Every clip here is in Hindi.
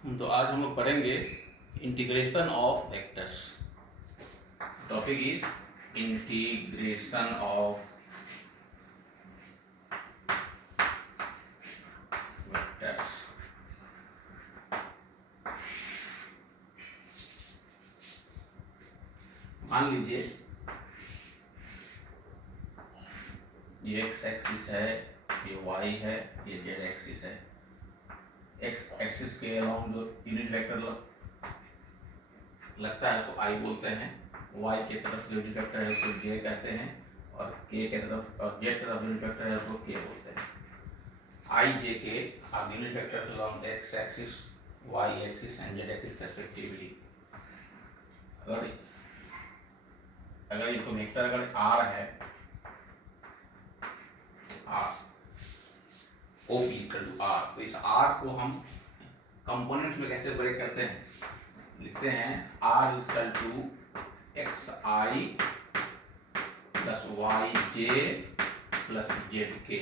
तो आज हम लोग पढ़ेंगे integration of vectors. Topic is integration of vectors. मान लीजिए ये एक्स एक्सिस है, ये वाई है, ये जेड एक्सिस है। एक्स एक्सिस के अलोंग जो यूनिट वेक्टर लगता है उसको आई बोलते हैं। वाई के तरफ जो यूनिट वेक्टर है उसको जे कहते हैं, और के के तरफ और जेड की तरफ यूनिट वेक्टर है उसको के बोलते हैं। I J K are unit vectors along X axis, Y axis and Z axis respectively. अगर इनको वेक्टर अगर आर है, R O P equal to R, तो इस आर को हम कंपोनेंट्स में कैसे ब्रेक करते हैं? लिखते हैं are equal to x i plus Y j plus Z के।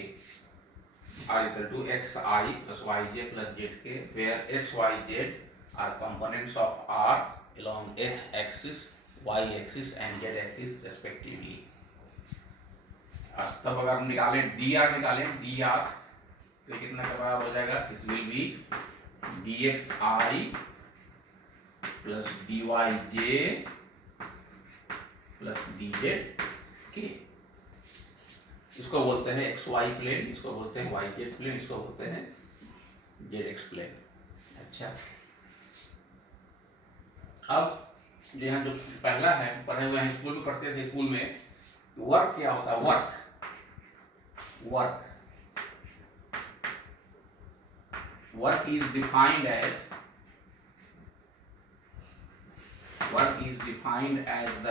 Are equal to x i plus Y j plus Z के, where x Y Z are components of are along x axis, y axis and z axis respectively। तब अगर हम निकालें डी आर तो ये कितना का बराबर हो जाएगा? This will be d x i plus d y j plus d z के। इसको बोलते हैं एक्स वाई प्लेन, इसको बोलते हैं वाई जेड प्लेन, इसको बोलते हैं जेड एक्स प्लेन। अच्छा, अब जो यहाँ जो पहला है पढ़े हुए हैं, स्कूल में पढ़ते थे। स्कूल में वर्क क्या होता है? Work is defined as the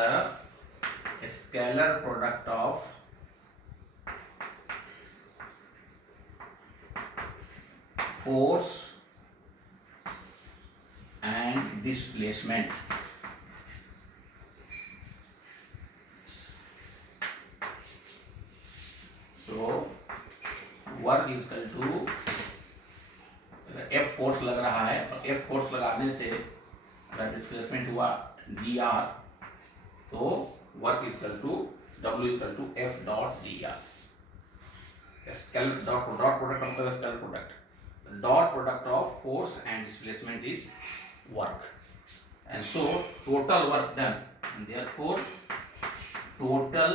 scalar product of force and displacement. So work is equal to, f force लग रहा है और एफ फोर्स लगाने से अगर डिस्प्लेसमेंट हुआ डी आर, तो work is equal to W is equal to F dot D R. Scaler dot product मतलब scalar product, dot product of force and displacement is work, and so total work done, and therefore total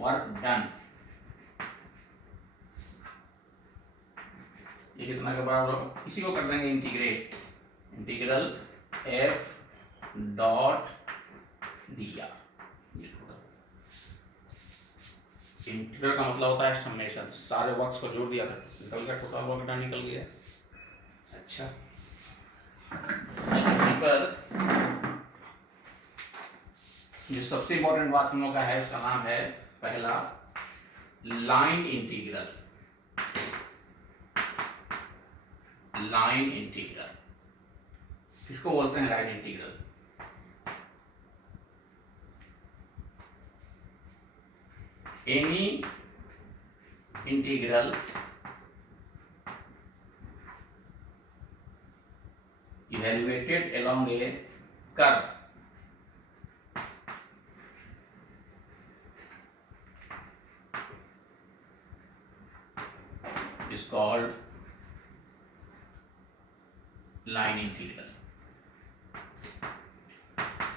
work done ये कितना के बराबर होगा? इसी को कर देंगे integrate, integral f dot D R. Integral का मतलब होता है समेशन, सारे वर्क्स को जोड़ दिया था, निकल गया टोटल वर्क डन, निकल गया। अच्छा, इसी पर जो सबसे इंपॉर्टेंट बात हम लोग का है उसका नाम है पहला लाइन इंटीग्रल। लाइन इंटीग्रल किसको बोलते हैं? Line integral. Any integral evaluated along a curve is called line integral.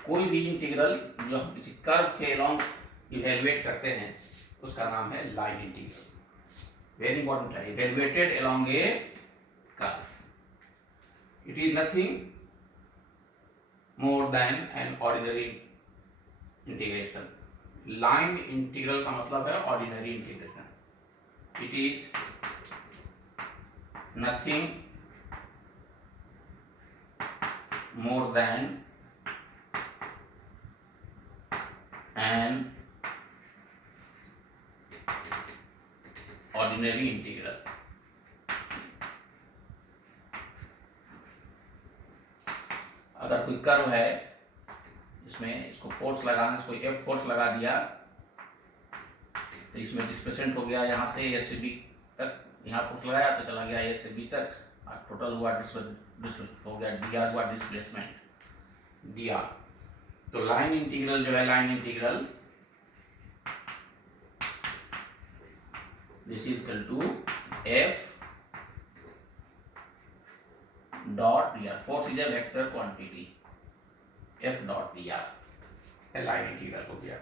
कोई भी इंटीग्रल जो हम किसी कर्व के अलोंग इवेल्युएट करते हैं उसका नाम है लाइन इंटीग्रल। वेरी इंपॉर्टेंट है, evaluated along A curve. It is nothing more than an ordinary integration। Line integral का मतलब है ordinary integration. It is nothing more than an ordinary integral। अगर कोई कर्व है इसमें इसको फोर्स लगाने से, कोई एफ फोर्स लगा दिया तो इसमें डिस्प्लेसमेंट हो गया यहाँ से ए से बी तक, यहाँ फोर्स लगाया तो चला गया ए से बी तक, टोटल हुआ हो गया, dr हुआ डिस्प्लेसमेंट dr। तो लाइन इंटीग्रल जो है, line integral this is equal to f dot dr। Force is a vector quantity, f dot dr line integral हो गया।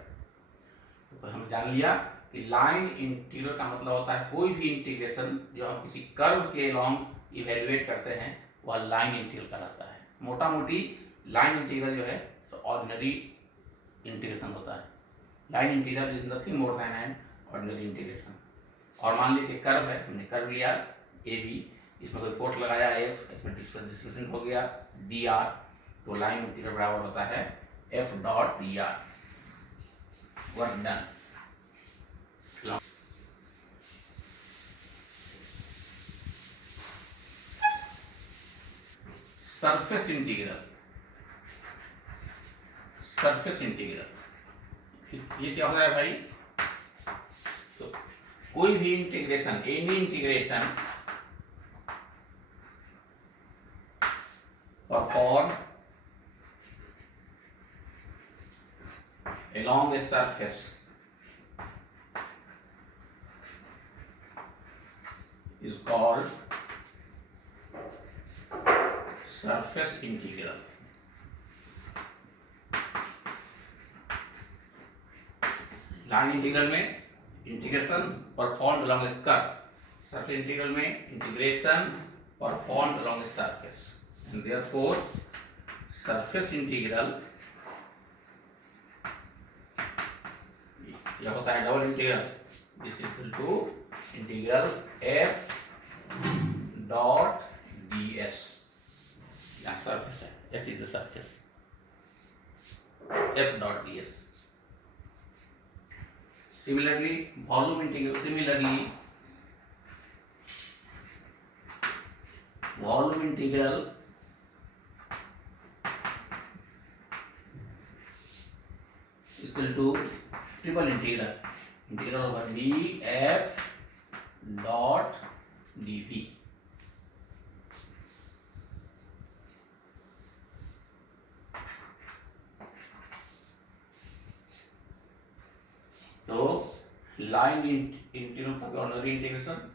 तो हम जान लिया कि लाइन इंटीग्रल का मतलब होता है कोई भी इंटीग्रेशन जो हम किसी कर्व के लॉन्ग इवेल्युएट करते हैं वह लाइन इंटीग्रल कहलाता है। मोटा मोटी लाइन इंटीग्रल जो है तो ऑर्डिनरी इंटीग्रेशन होता है। Line integral is nothing more than an ordinary integration. और मान लीजिए कर्व है, हमने कर्व लिया ए बी, इसमें कोई फोर्स लगाया एफ, इसमें डिस्प्लेसमेंट हो गया डी आर, तो लाइन इंटीग्रल बराबर होता है F dot D R. Work done. Surface integral, surface integral ये क्या होता है भाई? तो कोई भी integration, any integration perform along a surface is called surface integral। Line integral में integration performed along a curve, surface integral में integration performed along a surface, and therefore surface integral यह होता है double integral, this is equal to integral f dot d s. यहाँ सरफेस है, s is the surface, f dot d s. Similarly volume integral, volume integral equal to triple integral, integral over d f dot d p. तो लाइन इंटीग्रल का ऑर्डिनरी इंटीग्रेशन,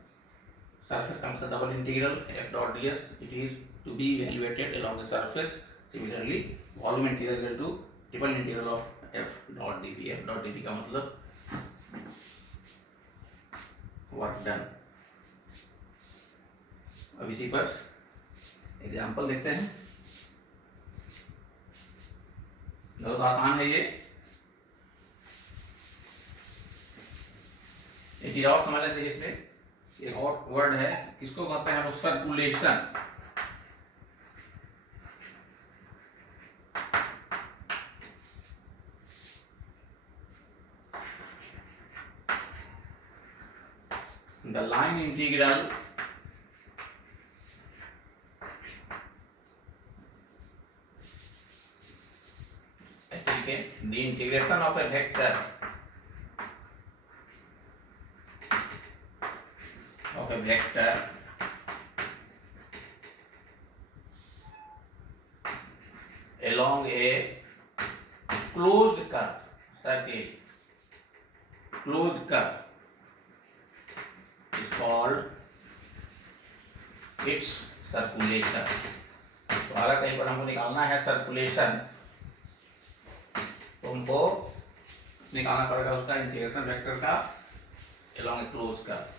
सरफेस का मतलब double integral f dot d s, it is to be evaluated along the surface. Similarly volume integral equal to triple integral of F dot d P. F dot d P का मतलब वर्क डन। अब इसी पर एग्जाम्पल देखते हैं, बहुत आसान है ये। एक चीज और समझ लेते हैं, इसमें एक और वर्ड है, किसको कहते हैं वो circulation. The line integral the integration of a vector along a closed curve, circle, closed curve is called its circulation। तो अगर कहीं पर हमको निकालना है सर्कुलेशन, तो हमको निकालना पड़ेगा उसका इंटीग्रेशन वेक्टर का along a closed curve।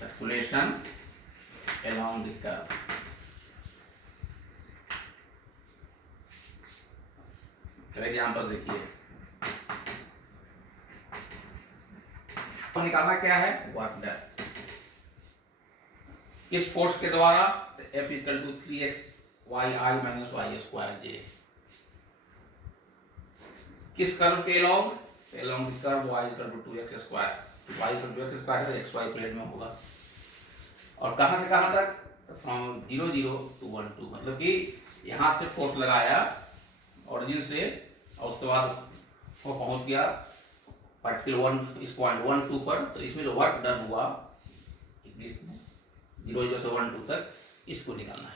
Circulation along the curve। तो एग्जाम्पल देखिए, तो निकालना क्या है, वर्क डन। इस फोर्स के द्वारा F equal to 3x y I minus Y square जे। किस कर्व के along? along the curve y equal to 2x square. y equal to 2x square है, xy प्लेन में होगा। और कहां से कहां तक? फ्रॉम 0 0 टू 1 2, मतलब कि यहां से फोर्स लगाया ओरिजिन से, और उसके बाद वो पहुंच गया पार्टिकल 1 इस पॉइंट 1 2 पर। तो इसमें जो वर्क डन हुआ बीच में 0 से 1 2 तक इसको निकालना है।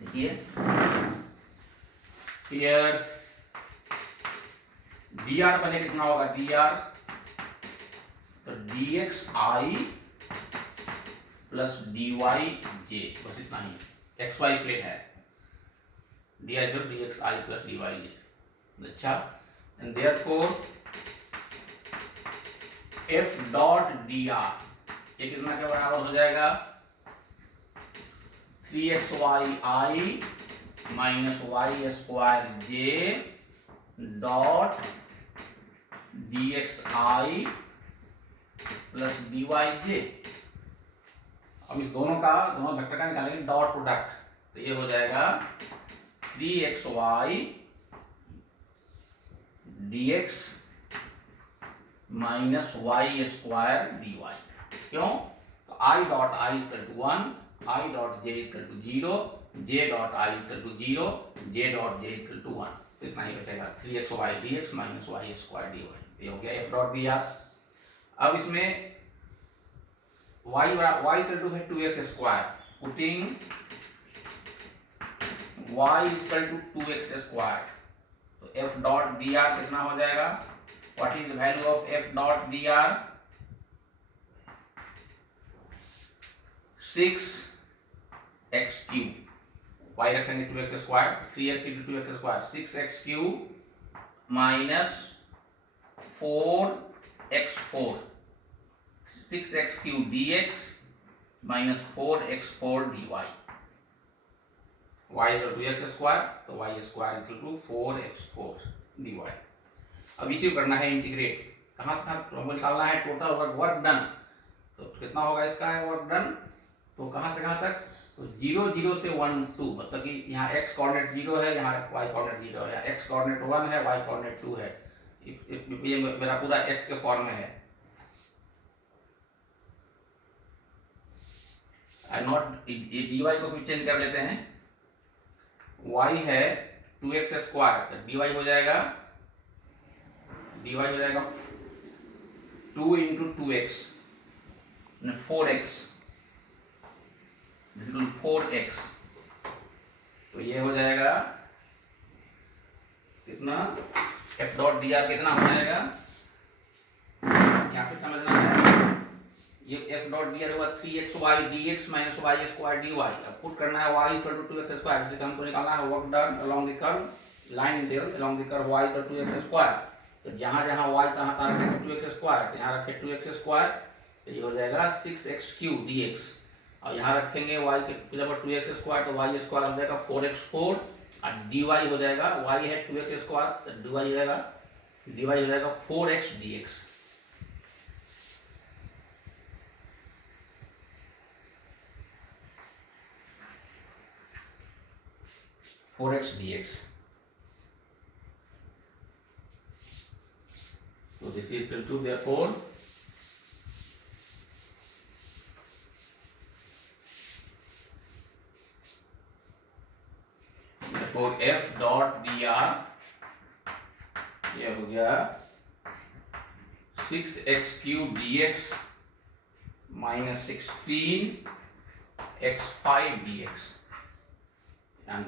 देखिए हियर dr पहले कितना होगा, dr तो dxi प्लस dy j, बस इतना ही, xy प्लेट है, dy तो dxi प्लस dy j। अच्छा, and therefore f dot dr ये कितना के बराबर हो जाएगा, 3xyi minus y square j dot dxi plus dy j। अब इस दोनों वेक्टर का निकालेंगे डॉट प्रोडक्ट, तो ये हो जाएगा 3xy dx minus y square dy। क्यों, तो i dot i equal to 1, i dot j equal to 0, j dot i equal to 0, j dot j equal to 1, तो इतना ही बचेगा 3xy dx minus y square dy। ये हो गया f डॉट dr। अब इसमें y इक्वल टू है 2x square, putting y equal to 2x square, तो f डॉट dr कितना हो जाएगा, what is the value of f dot dr, 6x cube, y रखेंगे 2x square, 3x into 2x square 6x cube minus 4x4, 6x cube dx minus 4x4 dy, y equal to x square, तो y square equal to 4x4 dy। अब इसी को करना है इंटीग्रेट, कहाँ से कहाँ हमको निकालना है टोटल वर्क डन, तो कितना होगा इसका वर्क डन, तो कहाँ से कहाँ तक, तो 0 से 1 2, मतलब कि यहाँ x कोऑर्डिनेट 0 है, यहाँ y कोऑर्डिनेट 0 है, x कोऑर्डिनेट 1 है, y कोऑर्डिनेट 2 है, ये मेरा पूरा x के फॉर्म में है। नॉट ये dy को फिर चेंज कर लेते हैं, y है 2x स्क्वायर, तो dy हो जाएगा 2 इंटू 2x 4x, 4x, तो ये हो जाएगा कितना, f डॉट dr कितना हो जाएगा, यहाँ पे समझना है, ये f डॉट dr होगा 3xy dx minus y square dy। अब पुट करना है y equal to 2x square, जिसे हमको निकालना है work done along the curve, line integral along the curve y equal to 2x square, तो जहां जहां y तहां रखेंगे 2x स्क्वायर, तो यहाँ रखें 2x स्क्वायर, तो ये हो जाएगा 6x क्यूब dx, और यहाँ रखेंगे y के जगह 2x स्क्वायर, तो y स्क्वायर हो जाएगा 4x4, और dy हो जाएगा, y है 2x स्क्वायर, तो dy हो जाएगा 4x dx। So this is equal to, therefore f dot dr ये हो गया 6x cube dx minus 16x5 dx, and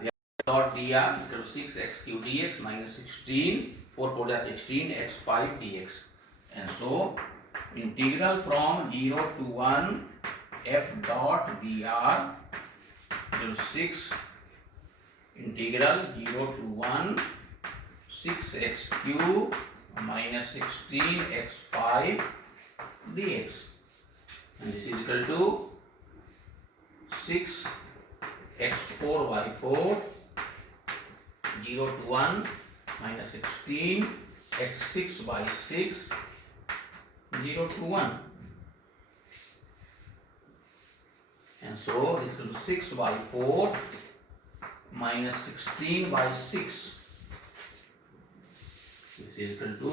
dot dr equal to 6x cube dx minus 16, 4 4 16 x5 dx, and so integral from 0 to 1 f dot dr equal to 6 integral 0 to 1 6x cube minus 16 x5 dx, and this is equal to 6 x4 y4 0 to 1 minus 16 x6 by 6 0 to 1, and so this is equal to 6 by 4 minus 16 by 6, this is equal to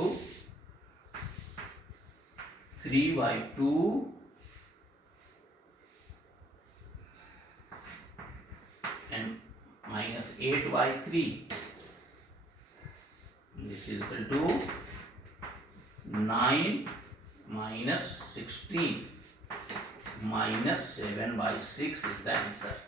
3 by 2 and minus 8 by 3, this is equal to 9 minus 16, -7/6 is the answer.